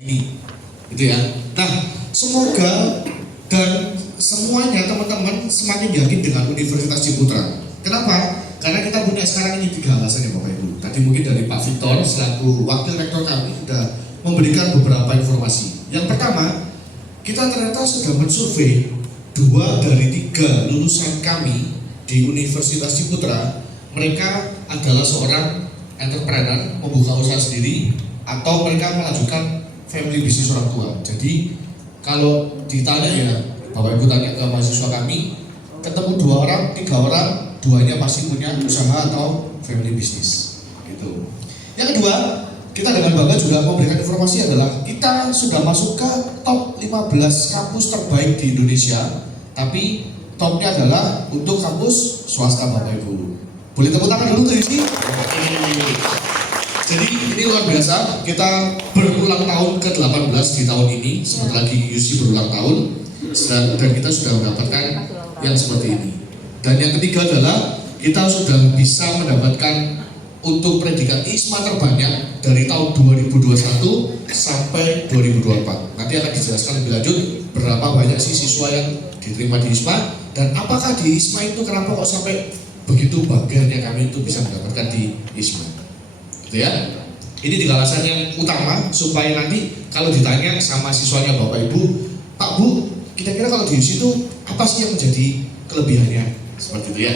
ini, gitu ya. Nah, semoga dan semuanya teman-teman semakin yakin dengan Universitas Ciputra. Kenapa? Karena kita punya sekarang ini 3 alasan ya Bapak Ibu. Tadi mungkin dari Pak Victor selaku Wakil Rektor kami sudah memberikan beberapa informasi. Yang pertama, kita ternyata sudah mensurvei 2 dari 3 lulusan kami di Universitas Ciputra. Mereka adalah seorang entrepreneur, membuka usaha sendiri, atau mereka melanjutkan family bisnis orang tua. Jadi kalau ditanya ya, Bapak Ibu tanya ke mahasiswa kami, ketemu 2 orang, 3 orang, 2-nya pasti punya usaha atau family bisnis. Gitu. Yang kedua, kita dengan bangga juga memberikan informasi adalah kita sudah masuk ke top 15 kampus terbaik di Indonesia, tapi topnya adalah untuk kampus swasta Bapak Ibu. Boleh tepuk tangan dulu tuh sini. Jadi ini luar biasa, kita berulang tahun ke-18 di tahun ini, sebentar lagi UC berulang tahun, dan kita sudah mendapatkan yang seperti ini. Dan yang ketiga adalah kita sudah bisa mendapatkan untuk predikat ISMA terbanyak dari tahun 2021 sampai 2024. Nanti akan dijelaskan lebih lanjut berapa banyak sih siswa yang diterima di ISMA, dan apakah di ISMA itu kenapa kok sampai begitu bangganya kami itu bisa mendapatkan di ISMA. Gitu ya. Ini 3 alasan yang utama supaya nanti kalau ditanya sama siswanya Bapak Ibu, Pak Bu, kira-kira kalau di UC itu apa sih yang menjadi kelebihannya? Seperti itu ya.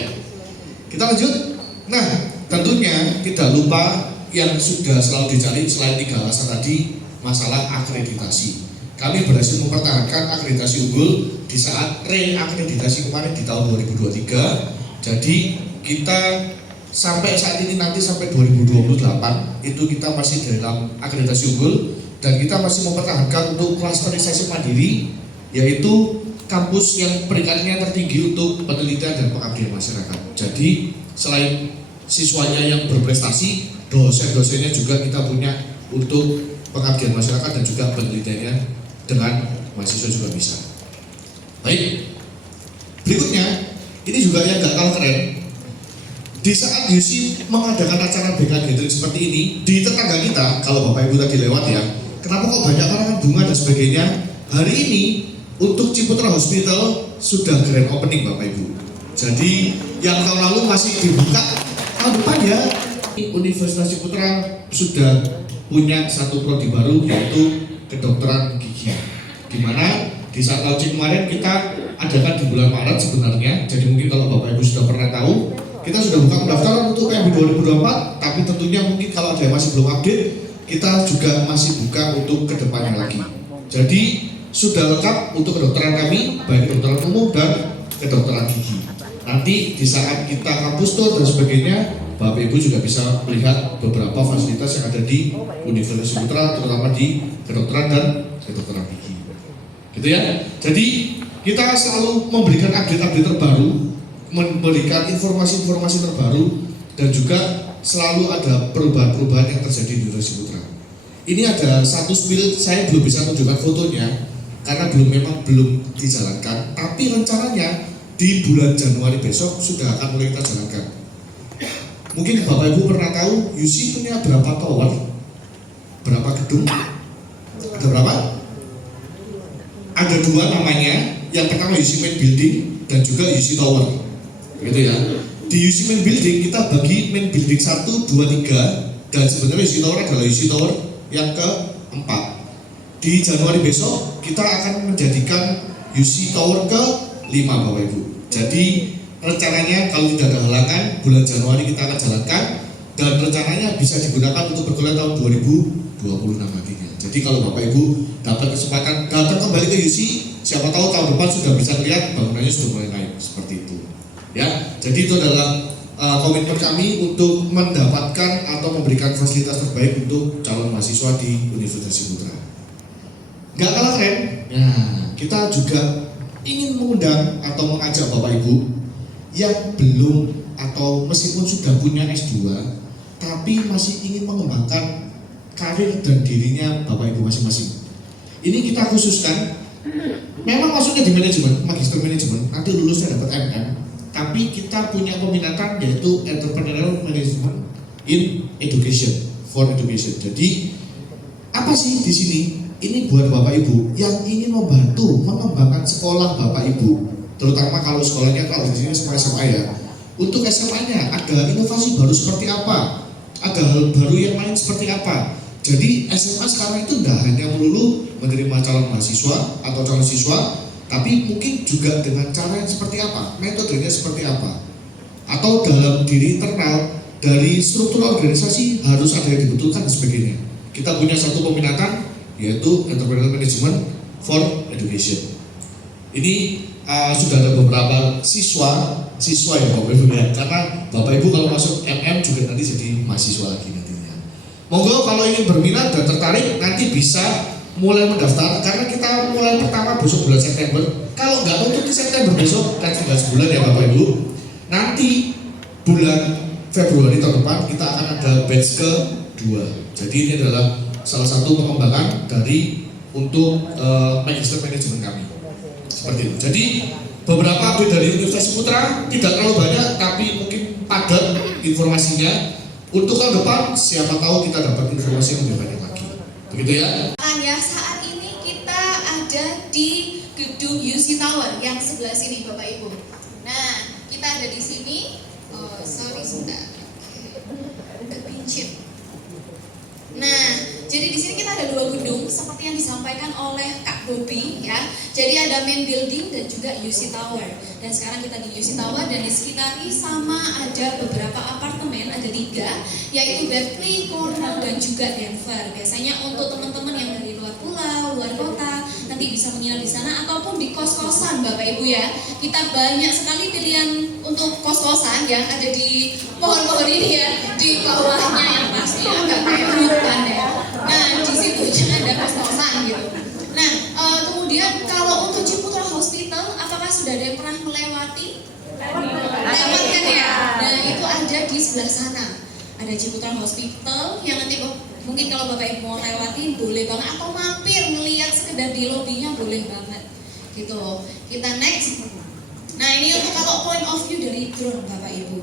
Kita lanjut. Nah, tentunya tidak lupa yang sudah selalu dicari selain 3 alasan tadi, masalah akreditasi. Kami berhasil mempertahankan akreditasi unggul di saat reakreditasi kemarin di tahun 2023. Jadi kita sampai saat ini nanti sampai 2028 itu kita masih dalam akreditasi unggul, dan kita masih mempertahankan untuk klasterisasi mandiri, yaitu kampus yang peringkatnya tertinggi untuk penelitian dan pengabdian masyarakat. Jadi selain siswanya yang berprestasi, dosen-dosennya juga kita punya untuk pengabdian masyarakat dan juga penelitiannya dengan mahasiswa juga bisa. Baik, berikutnya ini juga yang gak kalah keren. Di saat UC mengadakan acara BK Gathering seperti ini di tetangga kita, kalau Bapak Ibu tadi lewat ya, kenapa kok banyak karangan bunga dan sebagainya? Hari ini untuk Ciputra Hospital sudah grand opening Bapak Ibu. Jadi yang tahun lalu masih dibuka, tahun depan ya Universitas Ciputra sudah punya satu prodi baru, yaitu kedokteran gigi. Dimana di saat launching kemarin kita adakan di bulan Maret sebenarnya. Jadi mungkin kalau Bapak Ibu sudah pernah tahu, kita sudah buka pendaftaran untuk PMB 2024, tapi tentunya mungkin kalau ada yang masih belum update, kita juga masih buka untuk kedepannya lagi. Jadi sudah lengkap untuk kedokteran kami, baik kedokteran umum dan kedokteran gigi. Nanti di saat kita kampus tour dan sebagainya, Bapak Ibu juga bisa melihat beberapa fasilitas yang ada di Universitas Ciputra, terutama di kedokteran dan kedokteran gigi. Gitu ya. Jadi kita selalu memberikan update-update terbaru, memberikan informasi-informasi terbaru, dan juga selalu ada perubahan-perubahan yang terjadi di Universitas Ciputra. Ini ada satu spill, saya belum bisa tunjukkan fotonya karena memang belum dijalankan, tapi rencananya di bulan Januari besok sudah akan mulai kita jalankan. Mungkin Bapak Ibu pernah tahu UC punya berapa tower, berapa gedung? Ada berapa? Ada 2 namanya. Yang pertama UC Main Building dan juga UC Tower. Gitu ya. Di UC Main Building kita bagi Main Building 1, 2, 3, dan sebenarnya UC Tower adalah UC Tower yang ke-4. Di Januari besok kita akan menjadikan UC Tower ke-5 Bapak Ibu. Jadi rencananya kalau tidak ada halangan bulan Januari kita akan jalankan, dan rencananya bisa digunakan untuk berkuliah tahun 2026 nantinya. Jadi kalau Bapak Ibu dapat kesempatan datang kembali ke UC, siapa tahu tahun depan sudah bisa lihat bangunannya sudah mulai naik seperti itu. Ya, jadi itu adalah komitmen kami untuk mendapatkan atau memberikan fasilitas terbaik untuk calon mahasiswa di Universitas Ciputra. Gak kalah keren, nah, kita juga ingin mengundang atau mengajak Bapak Ibu yang belum atau meskipun sudah punya S2 tapi masih ingin mengembangkan karir dan dirinya Bapak Ibu masing-masing. Ini kita khususkan, memang masuknya di manajemen, magister manajemen, nanti lulusnya dapat MM, tapi kita punya peminatan yaitu entrepreneurial management in education, for education. Jadi apa sih di sini? ini buat Bapak Ibu yang ingin membantu mengembangkan sekolah Bapak Ibu, terutama kalau sekolahnya kalau di sini SMA ya. Untuk SMA-nya ada inovasi baru seperti apa, ada hal baru yang lain seperti apa. Jadi SMA sekarang itu tidak hanya melulu menerima calon mahasiswa atau calon siswa, tapi mungkin juga dengan cara yang seperti apa, metodenya seperti apa, atau dalam diri internal dari struktur organisasi harus ada yang dibutuhkan dan sebagainya. Kita punya satu peminatan yaitu Entrepreneurial Management for Education. Ini sudah ada beberapa siswa ya Bapak Ibu ya, karena Bapak Ibu kalau masuk MM juga nanti jadi mahasiswa lagi nantinya. Monggo kalau ingin berminat dan tertarik nanti bisa mulai mendaftar, karena kita mulai pertama besok bulan September. Kalau nggak untuk di September besok kan tinggal sebulan ya Bapak Ibu. Nanti bulan Februari tahun depan kita akan ada batch ke-2. Jadi ini adalah salah satu pengembangan dari untuk magister manajemen kami. Seperti itu. Jadi beberapa update dari Universitas Putra tidak terlalu banyak, tapi mungkin padat informasinya. Untuk tahun depan siapa tahu kita dapat informasi yang lebih banyak lagi. Begitu ya? Ya, saat ini kita ada di gedung UC Tower yang sebelah sini Bapak Ibu. Nah, kita ada di sini. Sorry sebentar. Kepincit. Nah, jadi di sini kita ada 2 gedung seperti yang disampaikan oleh Kak Bobi ya. Jadi ada main building dan juga UC Tower. Dan sekarang kita di UC Tower dan di sekitarnya sama ada beberapa apartemen, ada 3, yaitu Berkeley, Cornell dan juga Denver. Biasanya untuk teman-teman yang dari luar pulau, luar kota, nanti bisa menginap di sana ataupun di kos-kosan Bapak Ibu ya. Kita banyak sekali pilihan untuk kos-kosan yang ada di pohon-pohon ini ya, di bawahnya yang pasti agak kayak hutan ya. Nah, di situ juga ada kos-kosan gitu. Nah, kemudian kalau untuk Ciputra Hospital, apakah sudah ada yang pernah melewati? Lewat kan ya? Nah, itu ada di sebelah sana. Ada Ciputra Hospital yang nanti mungkin kalau Bapak Ibu mau lewatin boleh banget, atau mampir melihat sekedar di lobinya boleh banget. Gitu. Kita next. Nah, ini untuk kalau point of view dari drone Bapak Ibu.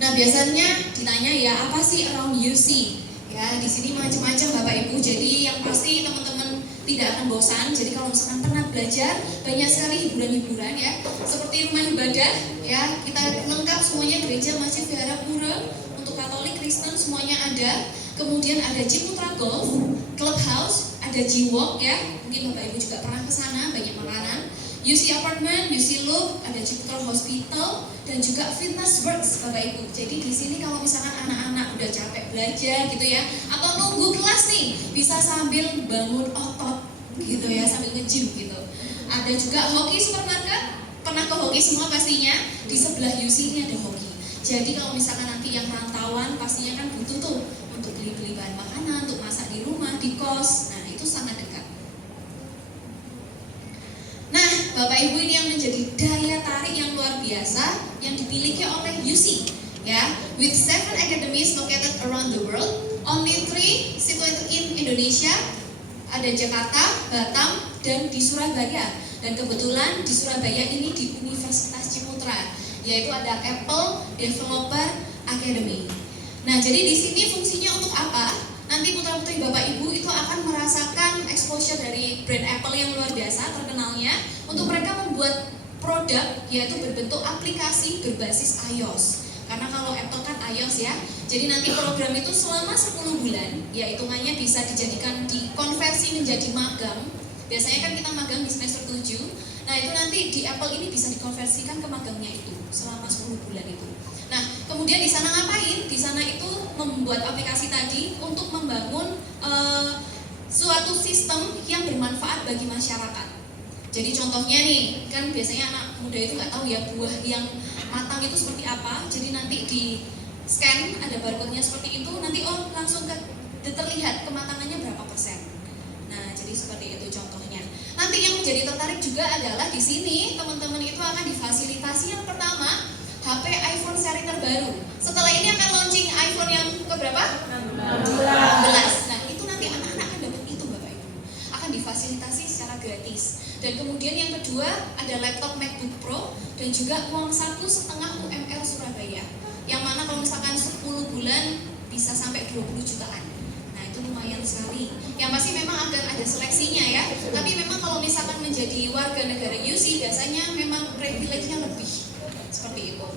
Nah, biasanya ditanya ya apa sih around UC? Ya, di sini macam-macam Bapak Ibu. Jadi yang pasti teman-teman tidak akan bosan. Jadi kalau misalkan pernah belajar, banyak sekali hiburan-hiburan ya. Seperti rumah ibadah ya, kita lengkap semuanya, gereja, masjid, vihara, pura. Untuk Katolik, Kristen semuanya ada. Kemudian ada Ciputra Golf, Clubhouse, ada G-Walk ya. Mungkin Bapak Ibu juga pernah ke sana, banyak makanan. UC Apartment, UC Loop, ada Ciputra Hospital, dan juga Fitness Works Bapak Ibu. Jadi di sini kalau misalkan anak-anak udah capek belajar gitu ya, atau nunggu kelas nih, bisa sambil bangun otot gitu ya, sambil nge-gym gitu. Ada juga hoki supermarket, pernah ke hoki semua pastinya. Di sebelah UC ini ada hoki. Jadi kalau misalkan nanti yang rantauan pastinya kan butuh tuh untuk beli-beli bahan makanan, untuk masak di rumah, di kos. Nah, itu sangat dekat. Nah, Bapak Ibu, ini yang menjadi daya tarik yang luar biasa yang dimiliki oleh UC ya. With 7 academies located around the world, only 3 situated in Indonesia. Ada Jakarta, Batam, dan di Surabaya. Dan kebetulan di Surabaya ini di Universitas Ciputra, yaitu ada Apple Developer Academy. Nah, jadi di sini fungsinya untuk apa? Nanti putra-putri Bapak Ibu itu akan merasakan exposure dari brand Apple yang luar biasa terkenalnya untuk mereka membuat produk yaitu berbentuk aplikasi berbasis iOS. Karena kalau Apple kan iOS ya. Jadi nanti program itu selama 10 bulan, ya hitungannya bisa dijadikan dikonversi menjadi magang. Biasanya kan kita magang di semester 7. Nah, itu nanti di Apple ini bisa dikonversikan ke magangnya itu selama 10 bulan itu. Nah, kemudian di sana ngapain? Di sana itu membuat aplikasi tadi untuk membangun suatu sistem yang bermanfaat bagi masyarakat. Jadi contohnya nih, kan biasanya anak muda itu nggak tahu ya buah yang matang itu seperti apa. Jadi nanti di scan ada barcode-nya seperti itu, nanti langsung terlihat kematangannya berapa persen. Nah, jadi seperti itu contohnya. Nanti yang menjadi tertarik juga adalah di sini teman-teman itu akan difasilitasi yang pertama HP iPhone seri terbaru. Setelah ini akan launching iPhone yang keberapa? 16. Nah, itu nanti anak-anak akan dapat itu Bapak Ibu. Akan difasilitasi secara gratis. Dan kemudian yang kedua ada laptop MacBook Pro dan juga uang saku setengah UML Surabaya. Yang mana kalau misalkan 10 bulan bisa sampai 20 jutaan. Nah, itu lumayan sekali. warga negara UC biasanya memang privilege-nya lebih seperti itu.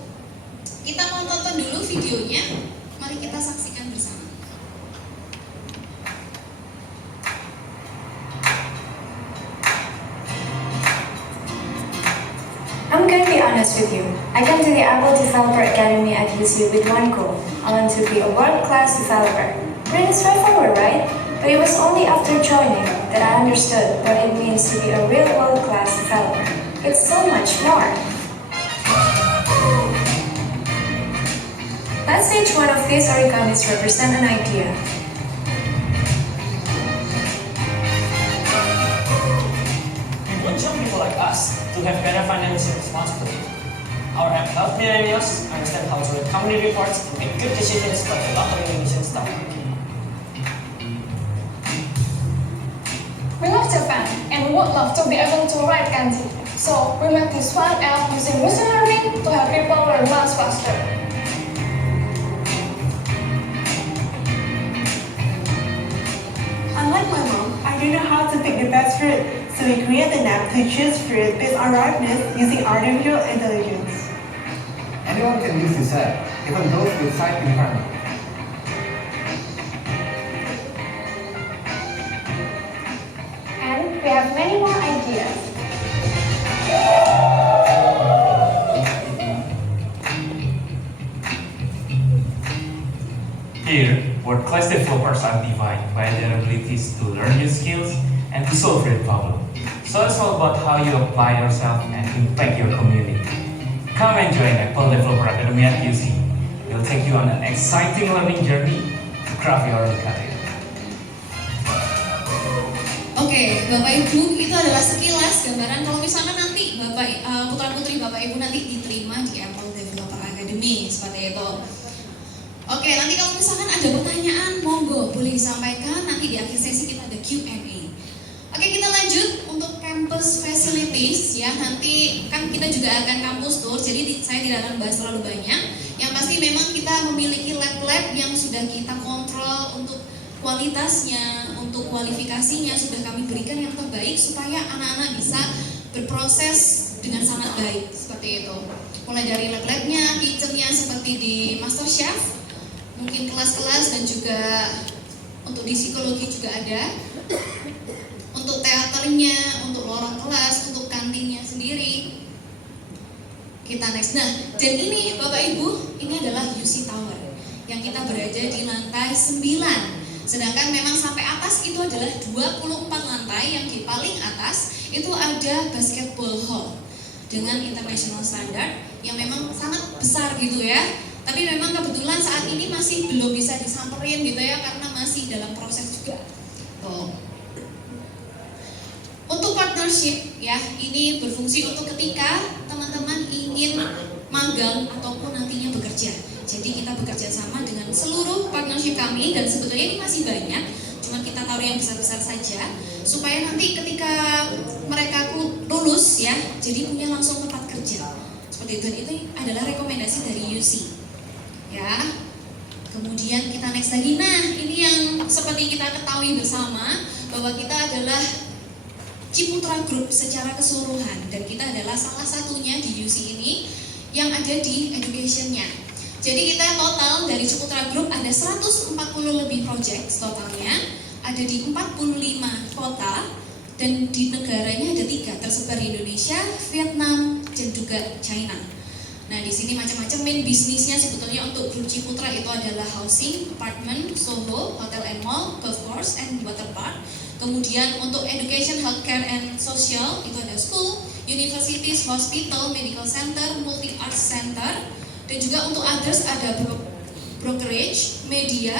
Kita mau tonton dulu videonya, mari kita saksikan bersama. I'm going to be honest with you. I came to the Apple Developer Academy at UC with one goal. I want to be a world-class developer. Pretty straightforward, right? But it was only after joining that I understood what it means to be a real world-class developer. It's so much more. Let's say each one of these origamis represent an idea. We want young people like us to have better financial responsibility. Our app helps millennials understand how to read company reports and make good decisions like a lot of Indonesians don't. We love Japan and would love to be able to write kanji. So we made this one app using machine learning to help people learn math faster. Unlike my mom, I don't know how to pick the best fruit, so we created an app to choose fruit based on ripeness using artificial intelligence. Anyone can use this app, even those with sight impairment. And we have many more ideas. Here, world-class developers are defined by their abilities to learn new skills and to solve real problems. So it's all about how you apply yourself and impact your community. Come and join Apple Developer Academy at UC. We'll take you on an exciting learning journey to craft your own career. Oke, Bapak Ibu, itu adalah sekilas gambaran kalau misalkan nanti putra-putri Bapak Ibu nanti diterima di Apple Developer Academy seperti itu. Oke, nanti kalau misalkan ada pertanyaan, monggo boleh disampaikan. Nanti di akhir sesi kita ada Q&A. Oke, kita lanjut untuk campus facilities ya. Nanti kan kita juga akan campus tour, jadi saya tidak akan bahas terlalu banyak. Yang pasti memang kita memiliki lab-lab yang sudah kita kontrol untuk kualitasnya, untuk kualifikasinya sudah kami berikan yang terbaik supaya anak-anak bisa berproses dengan sangat baik seperti itu. Mulai dari lab-labnya, kitchennya seperti di MasterChef, mungkin kelas-kelas dan juga untuk di psikologi juga ada, untuk teaternya, untuk lorong kelas, untuk kantinnya sendiri. Kita next. Nah, dan ini Bapak Ibu, ini adalah UC Tower yang kita berada di lantai 9. Sedangkan memang sampai atas itu adalah 24 lantai, yang di paling atas itu ada basketball hall dengan international standard yang memang sangat besar gitu ya. Tapi memang kebetulan saat ini masih belum bisa disamperin gitu ya, karena masih dalam proses juga. Tuh. Untuk partnership ya, ini berfungsi untuk ketika teman-teman ingin magang ataupun nantinya bekerja. Jadi kita bekerja sama dengan seluruh partnership kami, dan sebetulnya ini masih banyak, cuma kita taruh yang besar-besar saja supaya nanti ketika mereka lulus ya, jadi punya langsung tempat kerja seperti itu. Dan itu adalah rekomendasi dari UC ya. Kemudian kita next lagi. Nah, ini yang seperti kita ketahui bersama bahwa kita adalah Ciputra Group secara keseluruhan, dan kita adalah salah satunya di UC ini yang ada di education-nya. Jadi kita total dari Ciputra Group ada 140 lebih project totalnya, ada di 45 kota, dan di negaranya ada 3 tersebar di Indonesia, Vietnam, dan juga China. Nah, di sini macam-macam. Main bisnisnya sebetulnya untuk Grup Ciputra itu adalah housing, apartment, Soho, hotel and mall, golf course, and water park. Kemudian untuk education, healthcare, and social itu ada school, universities, hospital, medical center, multi arts center, dan juga untuk others ada brokerage, media,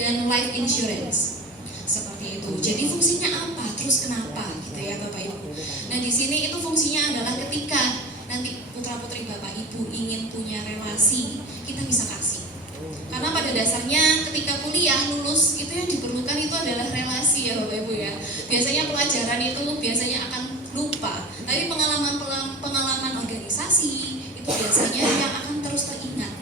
dan life insurance seperti itu. Jadi fungsinya apa? Terus kenapa? Gitu ya Bapak Ibu. Nah, di sini itu fungsinya adalah ketika nanti putra-putri Bapak Ibu ingin punya relasi, kita bisa kasih. Karena pada dasarnya ketika kuliah lulus itu yang diperlukan itu adalah relasi ya Bapak Ibu ya. Biasanya pelajaran itu biasanya akan lupa, tapi pengalaman organisasi itu biasanya yang akan terus teringat.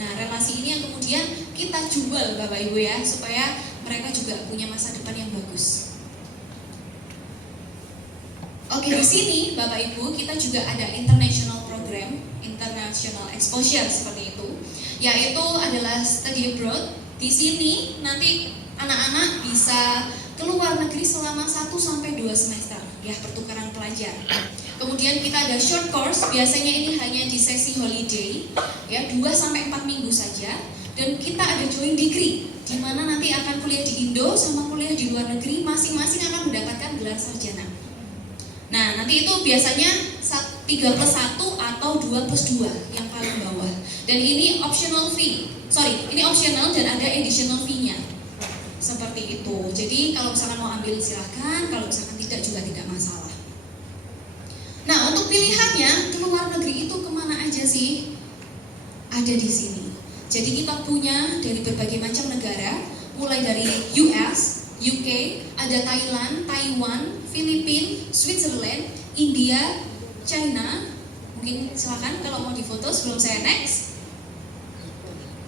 Nah, relasi ini yang kemudian kita jual Bapak Ibu ya, supaya mereka juga punya masa depan yang bagus. Oke, di sini Bapak Ibu kita juga ada international program, international exposure seperti itu, yaitu adalah study abroad. Di sini nanti anak-anak bisa keluar negeri selama 1 sampai 2 semester, ya, pertukaran pelajar. Kemudian kita ada short course, biasanya ini hanya di sesi holiday, ya, 2 sampai 4 minggu saja. Dan kita ada joint degree, di mana nanti akan kuliah di Indo sama kuliah di luar negeri, masing-masing akan mendapatkan gelar sarjana. Nah, nanti itu biasanya 3+1 atau 2+2 yang paling bawah. Dan ini optional ini optional dan ada additional fee-nya. Seperti itu. Jadi kalau misalkan mau ambil silahkan, kalau misalkan tidak juga tidak masalah. Nah, untuk pilihannya ke luar negeri itu kemana aja sih? Ada di sini. Jadi kita punya dari berbagai macam negara, mulai dari US, UK, ada Thailand, Taiwan, Filipina, Switzerland, India, China. Mungkin silakan kalau mau difoto sebelum saya next.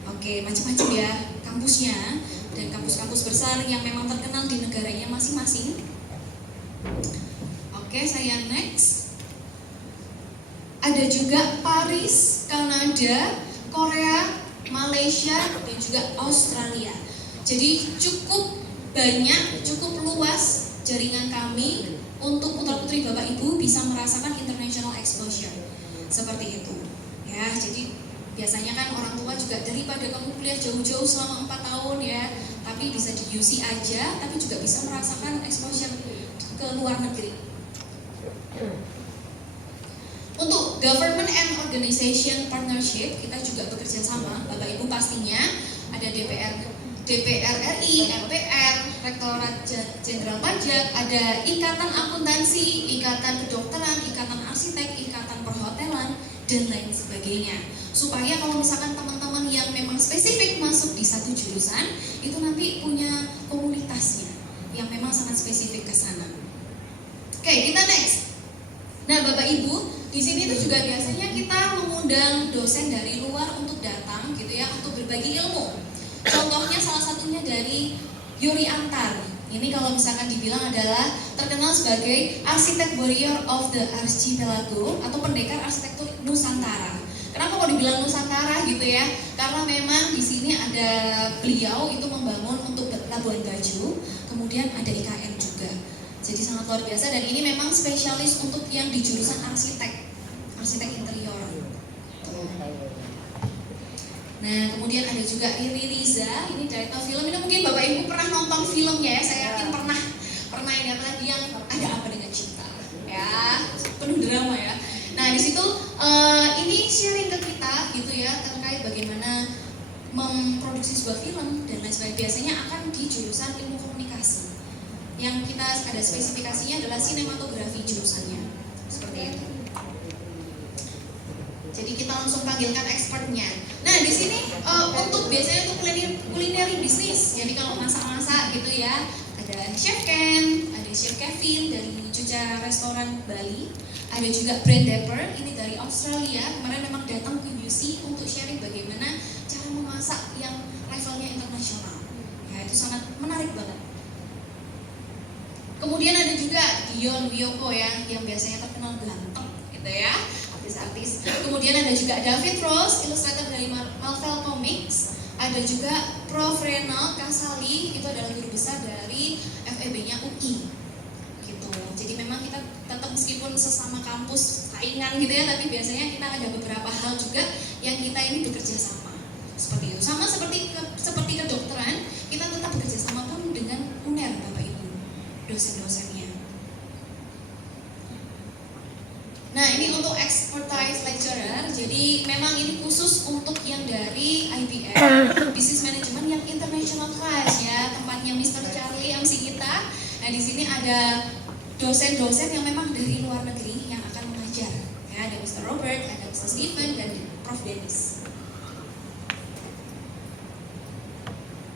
Oke, macam-macam ya kampusnya dan kampus-kampus besar yang memang terkenal di negaranya masing-masing. Oke, saya next. Ada juga Paris, Kanada, Korea, Malaysia, dan juga Australia. Jadi cukup banyak, cukup luas jaringan kami untuk putra-putri Bapak Ibu bisa merasakan international exposure. Seperti itu. Ya, jadi biasanya kan orang tua juga daripada kamu kuliah jauh-jauh selama 4 tahun ya, tapi bisa di UC aja, tapi juga bisa merasakan exposure ke luar negeri. Untuk government and organization partnership, kita juga bekerja sama, Bapak Ibu pastinya ada DPR RI, MPR, Rektorat Jenderal Pajak, ada Ikatan Akuntansi, Ikatan Kedokteran, Ikatan Arsitek, Ikatan Perhotelan, dan lain sebagainya. Supaya kalau misalkan teman-teman yang memang spesifik masuk di satu jurusan, itu nanti punya komunitasnya yang memang sangat spesifik ke sana. Oke, kita next. Nah, Bapak Ibu, di sini tuh juga biasanya kita mengundang dosen dari luar untuk datang gitu ya, untuk berbagi ilmu. Contohnya salah satunya dari Yuri Antar. Ini kalau misalkan dibilang adalah terkenal sebagai arsitek warrior of the archipelago atau pendekar arsitektur Nusantara. Kenapa kok dibilang Nusantara gitu ya? Karena memang di sini ada beliau itu membangun untuk Labuan Bajo, kemudian ada IKN juga. Jadi sangat luar biasa dan ini memang spesialis untuk yang di jurusan arsitek interior. Nah, kemudian ada juga Riri Riza, ini director film. Ini mungkin Bapak Ibu pernah nonton filmnya ya, saya yakin pernah ini apalagi yang Ada Apa Dengan Cinta. Ya, penuh drama ya. Nah, di situ ini sharing ke kita gitu ya terkait bagaimana memproduksi sebuah film dan lain sebagainya. Biasanya akan di jurusan ilmu komunikasi. Yang kita ada spesifikasinya adalah sinematografi jurusannya. Seperti itu. Jadi kita langsung panggilkan expertnya. Nah, di sini untuk biasanya untuk culinary bisnis. Jadi kalau masak-masak gitu ya, ada Chef Ken, ada Chef Kevin dari Juja Restoran Bali, ada juga Brand Dapper, ini dari Australia. Kemarin memang datang ke UC untuk sharing bagaimana cara memasak yang levelnya internasional. Ya, itu sangat menarik banget. Kemudian ada juga Dion Wiyoko ya, yang biasanya terkenal ganteng gitu ya, artis-artis. Kemudian ada juga David Rose, ilustrator dari Marvel Comics. Ada juga Prof. Renal Kasali, itu adalah guru besar dari FEB-nya UI. Gitu. Jadi memang kita tetap meskipun sesama kampus saingan gitu ya, tapi biasanya kita ada beberapa hal juga yang kita ini bekerja sama. Seperti itu. Sama seperti kedokteran, kita tetap bekerja sama pun dengan UNER Bapak Ibu, dosen-dosennya. Nah, ini untuk expertise lecturer. Jadi memang ini khusus untuk yang dari IBM, Business Management yang international class ya, tempatnya Mr. Charlie MC kita. Nah, di sini ada dosen-dosen yang memang dari luar negeri yang akan mengajar. Ya, ada Mr. Robert, ada Mr. Stephen, dan Prof. Dennis.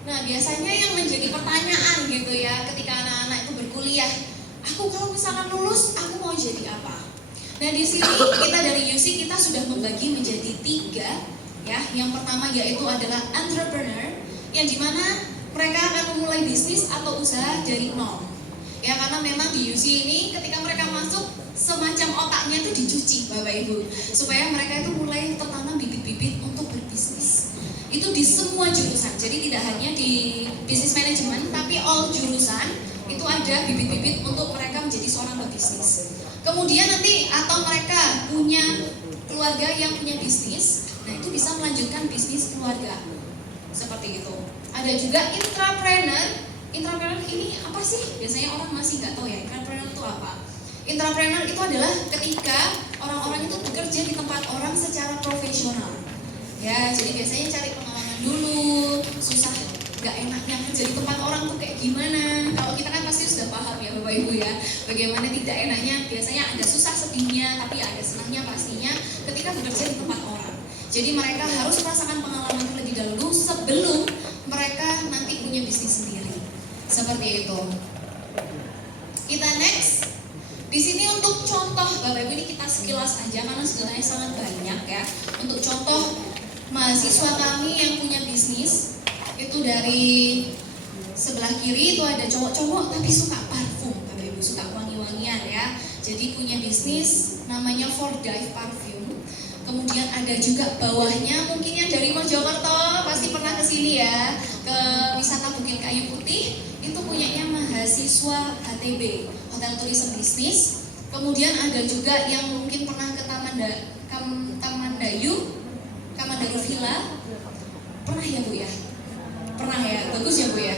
Nah, biasanya yang menjadi pertanyaan gitu ya ketika anak-anak itu berkuliah, aku kalau misalkan lulus, aku mau jadi apa? Nah, di sini kita dari UC kita sudah membagi menjadi 3 ya. Yang pertama yaitu adalah entrepreneur, yang dimana mereka akan memulai bisnis atau usaha dari nol. Ya karena memang di UC ini ketika mereka masuk semacam otaknya itu dicuci Bapak Ibu, supaya mereka itu mulai tertanam bibit-bibit untuk berbisnis. Itu di semua jurusan. Jadi tidak hanya di bisnis manajemen, tapi all jurusan itu ada bibit-bibit untuk mereka menjadi seorang pebisnis. Kemudian nanti atau mereka punya keluarga yang punya bisnis, nah itu bisa melanjutkan bisnis keluarga. Seperti itu. Ada juga intrapreneur. Intrapreneur ini apa sih? Biasanya orang masih nggak tahu ya, intrapreneur itu apa. Intrapreneur itu adalah ketika orang-orang itu bekerja di tempat orang secara profesional. Ya, jadi biasanya cari pengalaman dulu, susah, nggak enaknya kerja di tempat orang tuh kayak gimana. Kalau kita kan pasti sudah paham ya Bapak Ibu ya, bagaimana tidak enaknya, biasanya ada susah sedihnya, tapi ada senangnya pastinya ketika bekerja di tempat orang. Jadi mereka harus merasakan pengalaman terlebih dahulu sebelum mereka nanti punya bisnis sendiri. Seperti itu. Kita next. Di sini untuk contoh Bapak Ibu, ini kita sekilas aja karena sebenarnya sangat banyak ya. Untuk contoh mahasiswa kami yang punya bisnis, itu dari sebelah kiri itu ada cowok-cowok tapi suka parfum Bapak Ibu, suka wangi-wangian ya. Jadi punya bisnis namanya For Dive Parfum. Kemudian ada juga bawahnya, mungkin yang dari Mojokerto pasti pernah kesini ya, ke wisata Bukit Kayu Putih. Itu punyanya mahasiswa HTB, Hotel Tourism Business. Kemudian ada juga yang mungkin pernah ke Tamandayu Villa. Pernah ya Bu ya? Pernah ya, bagus ya Bu ya?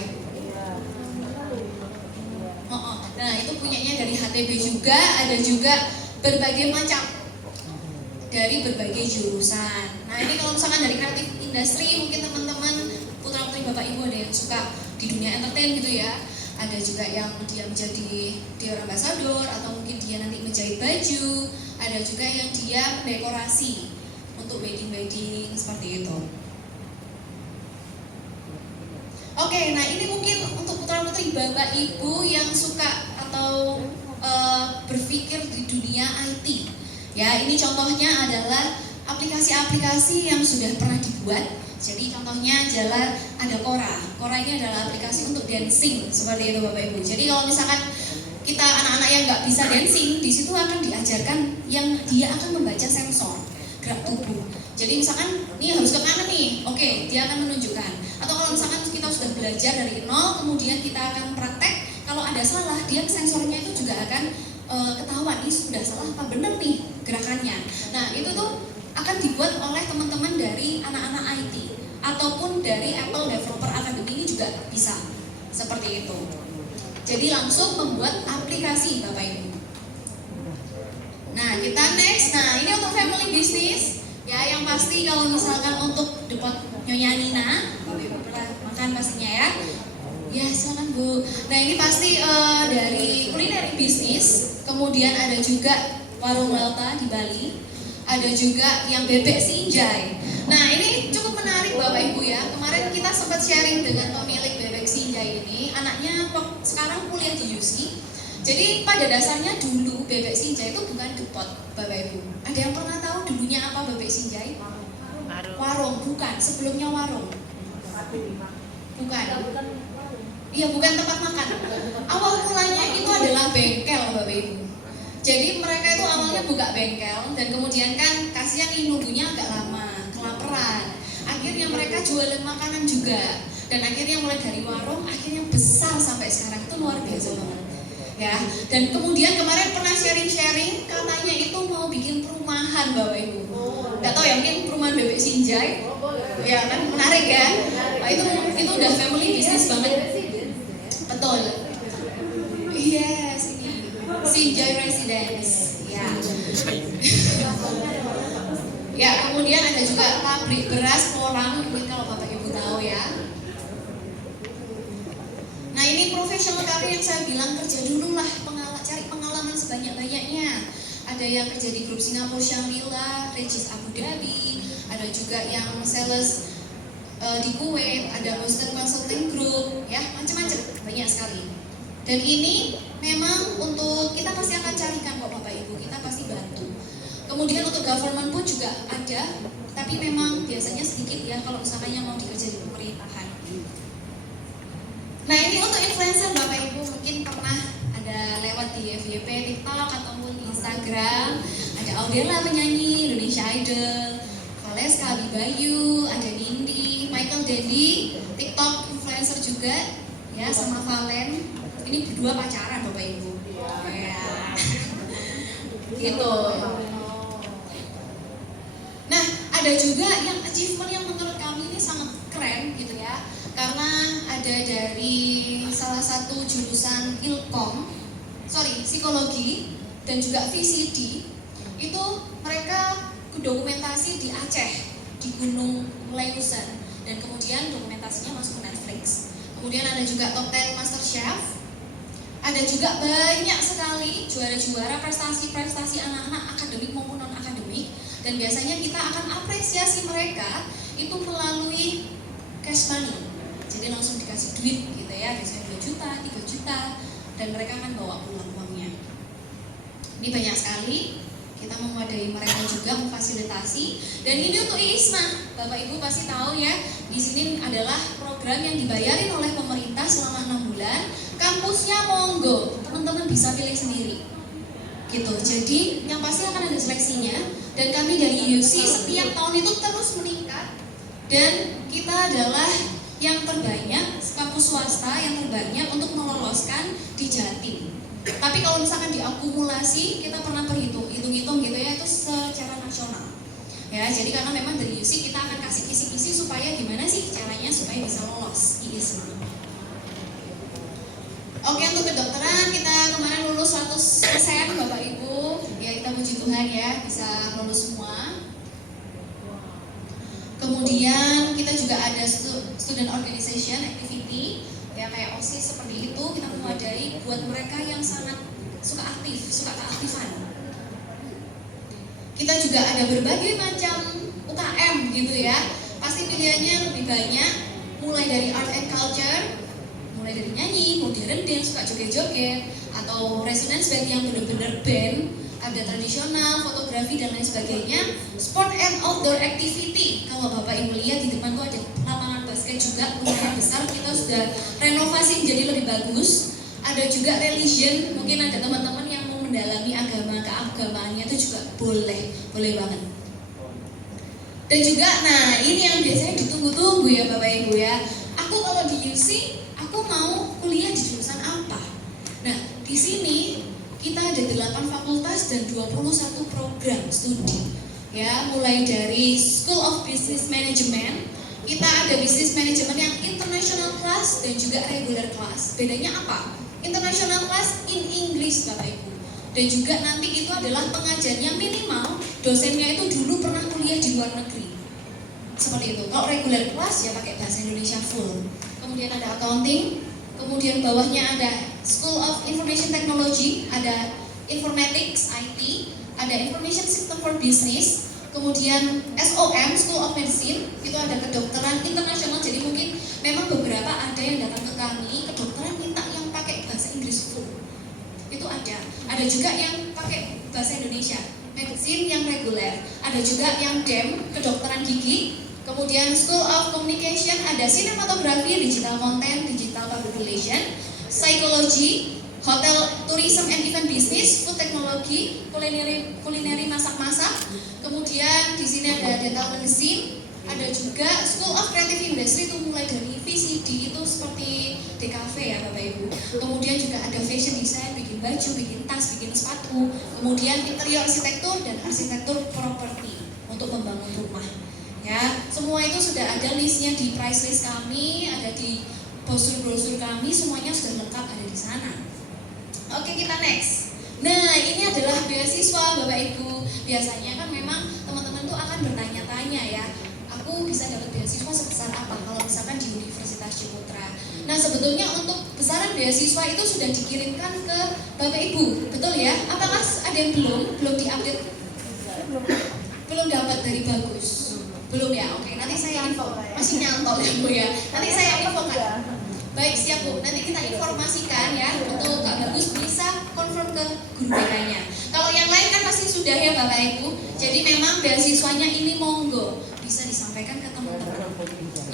Nah itu punyanya dari HTB juga. Ada juga berbagai macam dari berbagai jurusan. Nah ini kalau misalkan dari kreatif industri, mungkin teman-teman putra-putri Bapak Ibu ada yang suka di dunia entertain gitu ya. Ada juga yang dia menjadi dear ambassador, atau mungkin dia nanti menjahit baju. Ada juga yang dia dekorasi untuk wedding-wedding seperti itu. Oke, nah ini mungkin untuk putra-putri Bapak Ibu yang suka atau berpikir di dunia IT. Ya, ini contohnya adalah aplikasi-aplikasi yang sudah pernah dibuat. Jadi contohnya adalah ada Quora. Quora ini adalah aplikasi untuk dancing seperti itu Bapak Ibu. Jadi kalau misalkan kita anak-anak yang nggak bisa dancing, di situ akan diajarkan yang dia akan membaca sensor gerak tubuh. Jadi misalkan ini harus ke kanan nih, oke, dia akan menunjukkan. Atau kalau misalkan kita sudah belajar dari nol, kemudian kita akan praktek, kalau ada salah, dia sensornya itu juga akan ketahuan, ini sudah salah apa benar nih gerakannya. Nah itu tuh akan dibuat oleh teman-teman dari anak-anak IT ataupun dari Apple Developer Academy, ini juga bisa seperti itu. Jadi langsung membuat aplikasi Bapak Ibu. Nah kita next. Nah ini untuk family business ya, yang pasti kalau misalkan untuk depot Nyonya Nina, Bapak Ibu pernah makan pastinya ya. Ya silakan Bu. Nah ini pasti dari culinary business. Kemudian ada juga warung Welta di Bali. Ada juga yang bebek Sinjai. Nah ini cukup menarik Bapak Ibu ya. Kemarin kita sempat sharing dengan pemilik bebek Sinjai ini. Anaknya sekarang kuliah di UC. Jadi pada dasarnya dulu bebek Sinjai itu bukan depot Bapak Ibu. Ada yang pernah tahu dulunya apa bebek Sinjai? Warung, bukan. Sebelumnya warung. Bukan. Iya, bukan tempat makan. Awal mulanya itu adalah bengkel Bapak Ibu. Jadi mereka itu awalnya buka bengkel, dan kemudian kan kasihan nih nunggunya agak lama, kelaparan. Akhirnya mereka jualan makanan juga, dan akhirnya mulai dari warung, akhirnya besar sampai sekarang. Itu luar biasa banget. Ya, dan kemudian kemarin pernah sharing-sharing, katanya itu mau bikin perumahan Bapak Ibu. Gak tau ya, mungkin perumahan bebek Sinjai. Ya kan, menarik ya. Nah, itu udah family business banget. Betul. Yes, ini Sinjai Residence. Ya. Ya, kemudian ada juga pabrik beras Porang, mungkin kalau Bapak Ibu tahu ya. Nah ini profesional karir yang saya bilang, kerja dulu lah, cari pengalaman sebanyak-banyaknya. Ada yang kerja di grup Singapore Shangri-La, Regis Abu Dhabi, ada juga yang sales di Kuwait, ada Boston Consulting Group, ya macam-macam, banyak sekali. Dan ini memang untuk kita pasti akan carikan kok Bapak Ibu, kita pasti bantu. Kemudian untuk government pun juga ada, tapi memang biasanya sedikit ya kalau misalkan yang mau dikerja di pemerintahan. Nah ini untuk influencer Bapak Ibu, mungkin pernah di FYP, TikTok ataupun Instagram. Ada Audella penyanyi Indonesia Idol, Valeska, Abibayu, ada Nindi, Michael Dendi, TikTok influencer juga, ya, sama Valen. Ini berdua pacaran Bapak Ibu. Ya. Gitu. Nah, ada juga yang achievement yang menurut kami ini sangat keren gitu ya. Karena ada dari salah satu jurusan psikologi dan juga VCD. Itu mereka dokumentasi di Aceh, di Gunung Leuser, dan kemudian dokumentasinya masuk ke Netflix. Kemudian ada juga Top 10 Master Chef. Ada juga banyak sekali juara-juara prestasi-prestasi anak-anak akademik maupun non-akademik, dan biasanya kita akan apresiasi mereka itu melalui cash money. Jadi langsung dikasih duit gitu ya, biasanya 2 juta, 3 juta, dan mereka akan bawa pulang uangnya. Ini banyak sekali, kita memadai mereka juga, memfasilitasi. Dan ini untuk IISMA, Bapak Ibu pasti tahu ya, di sini adalah program yang dibayarin oleh pemerintah selama 6 bulan. Kampusnya monggo, teman-teman bisa pilih sendiri gitu. Jadi yang pasti akan ada seleksinya, dan kami dari UC setiap tahun itu terus meningkat, dan kita adalah yang terbanyak, kampus swasta yang terbanyak untuk meloloskan di Jatim. Tapi kalau misalkan diakumulasi, kita pernah hitung-hitung gitu ya, itu secara nasional ya. Jadi karena memang dari UC kita akan kasih kisi-kisi supaya gimana sih caranya supaya bisa lolos IISMA. Oke, untuk kedokteran kita kemarin lulus 100% Bapak Ibu. Ya, kita puji Tuhan ya, bisa lulus semua. Kemudian kita juga ada student organization activity, ya kayak OSIS seperti itu. Kita memadai buat mereka yang sangat suka aktif, suka keaktifan. Kita juga ada berbagai macam UKM gitu ya. Pasti pilihannya lebih banyak, mulai dari art and culture, mulai dari nyanyi, modern dance, suka joget-joget, atau resonance band yang benar-benar band, ada tradisional, fotografi dan lain sebagainya. Sport and outdoor activity, kalau Bapak Ibu lihat di depan tuh ada lapangan basket juga lumayan besar, kita sudah renovasi menjadi lebih bagus. Ada juga religion, mungkin ada teman-teman yang mau mendalami agama, keagamaannya itu juga boleh banget. Dan juga, nah ini yang biasanya ditunggu-tunggu ya Bapak Ibu ya. Aku kalau di UC, aku mau kuliah di jurusan apa? Nah, di sini kita ada 8 fakultas dan 21 program studi. Ya, mulai dari School of Business Management, kita ada Business Management yang international class dan juga regular class. Bedanya apa? International class in English Bapak Ibu. Dan juga nanti itu adalah pengajarnya minimal dosennya itu dulu pernah kuliah di luar negeri. Seperti itu. Kalau regular class ya pakai bahasa Indonesia full. Kemudian ada accounting, kemudian bawahnya ada School of Information Technology, ada Informatics, IT, ada Information System for Business, kemudian SOM, School of Medicine, itu ada kedokteran internasional. Jadi mungkin memang beberapa ada yang datang ke kami, kedokteran minta yang pakai bahasa Inggris full. Itu ada. Ada juga yang pakai bahasa Indonesia, medicine yang reguler. Ada juga yang DEM, kedokteran gigi. Kemudian School of Communication ada sinematografi, digital content, digital public relation, psychology, hotel tourism and event business, food technology, kulineri masak-masak. Kemudian di sini ada dental medicine, ada juga School of Creative Industry, itu mulai dari VCD itu seperti DKV ya Bapak Ibu. Kemudian juga ada fashion design, bikin baju, bikin tas, bikin sepatu. Kemudian interior arsitektur dan arsitektur properti untuk membangun rumah. Ya, semua itu sudah ada listnya di price list kami, ada di brosur-brosur kami, semuanya sudah lengkap ada di sana. Oke, kita next. Nah, ini adalah beasiswa Bapak Ibu. Biasanya kan memang teman-teman tuh akan bertanya-tanya ya, aku bisa dapat beasiswa sebesar apa kalau misalkan di Universitas Ciputra. Nah, sebetulnya untuk besaran beasiswa itu sudah dikirimkan ke Bapak Ibu, betul ya? Apakah ada yang belum diupdate? Belum dapat dari Bagus. Belum ya, oke. Nanti saya info, masih nyantol ya Bu ya. Nanti saya infokan. Baik, siap Bu. Nanti kita informasikan ya untuk Kak Bagus bisa confirm ke guru BK-nya. Kalau yang lain kan pasti sudah ya Bapak Ibu. Jadi memang beasiswanya ini monggo bisa disampaikan ke teman-teman.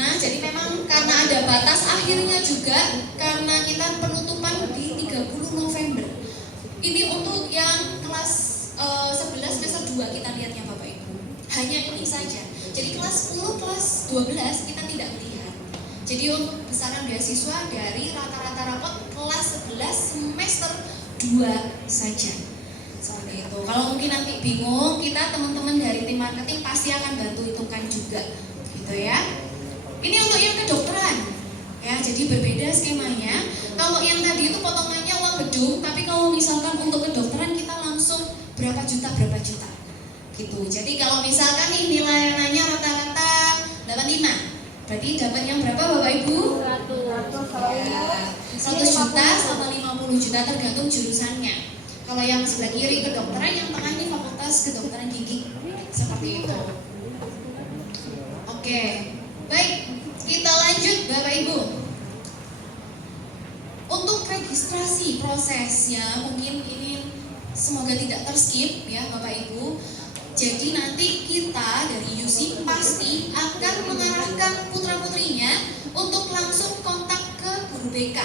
Nah, jadi memang karena ada batas akhirnya juga karena kita penutupan di 30 November. Ini untuk yang kelas 11 semester 2 kita lihatnya Bapak Ibu. Hanya ini saja. Jadi kelas 10, kelas 12 kita tidak melihat. Jadi untuk besaran beasiswa dari rata-rata rapot kelas 11 semester 2 saja. Seperti itu. Kalau mungkin nanti bingung, kita teman-teman dari tim marketing pasti akan bantu hitungkan juga. Gitu ya. Ini untuk yang kedokteran. Ya, jadi berbeda skemanya. Kalau yang tadi itu potongannya uang gedung, tapi kalau misalkan untuk kedokteran kita langsung berapa juta gitu. Jadi kalau misalkan nih nilai-nilainya rata-rata 85, berarti dapat yang berapa Bapak Ibu? 100 juta sama 50 juta tergantung jurusannya. Kalau yang sebelah kiri kedokteran, yang tengah ini fakultas kedokteran gigi. Seperti itu. Oke, baik, kita lanjut Bapak Ibu. Untuk registrasi prosesnya mungkin ini semoga tidak terskip ya Bapak Ibu. Jadi nanti kita dari UC pasti akan mengarahkan putra-putrinya untuk langsung kontak ke guru BK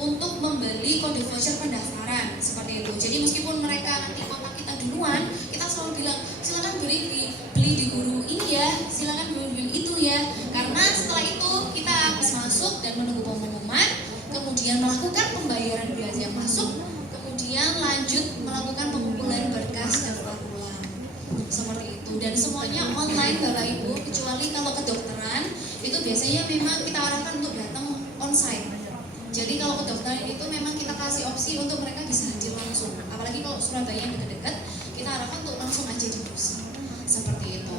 untuk membeli kode voucher pendaftaran seperti itu. Jadi meskipun mereka nanti kontak kita duluan, kita selalu bilang silakan beli di guru ini ya, silakan beli itu ya. Karena setelah itu kita habis masuk dan menunggu pengumuman, kemudian melakukan pembayaran biaya yang masuk, kemudian lanjut melakukan pengumpulan berkas daftar ulang seperti itu. Dan semuanya online Bapak Ibu, kecuali kalau kedokteran itu biasanya memang kita arahkan untuk datang onsite. Jadi kalau kedokteran itu memang kita kasih opsi untuk mereka bisa hadir langsung. Apalagi kalau Surabaya yang dekat-dekat, kita arahkan untuk langsung aja di kursi. Seperti itu.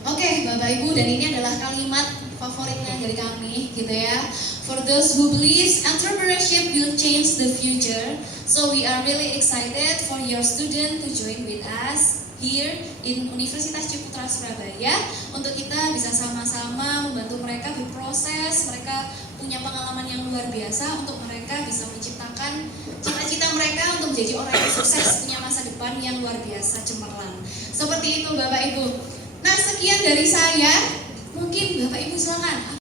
Oke, Bapak Ibu, dan ini adalah kalimat favoritnya dari kami, gitu ya. For those who believes entrepreneurship will change the future, so we are really excited for your student to join with us here in Universitas Ciputra Surabaya untuk kita bisa sama-sama membantu mereka berproses. Mereka punya pengalaman yang luar biasa untuk mereka bisa menciptakan cita-cita mereka untuk menjadi orang yang sukses, punya masa depan yang luar biasa cemerlang. Seperti itu Bapak Ibu. Nah, sekian dari saya. Mungkin Bapak Ibu silakan.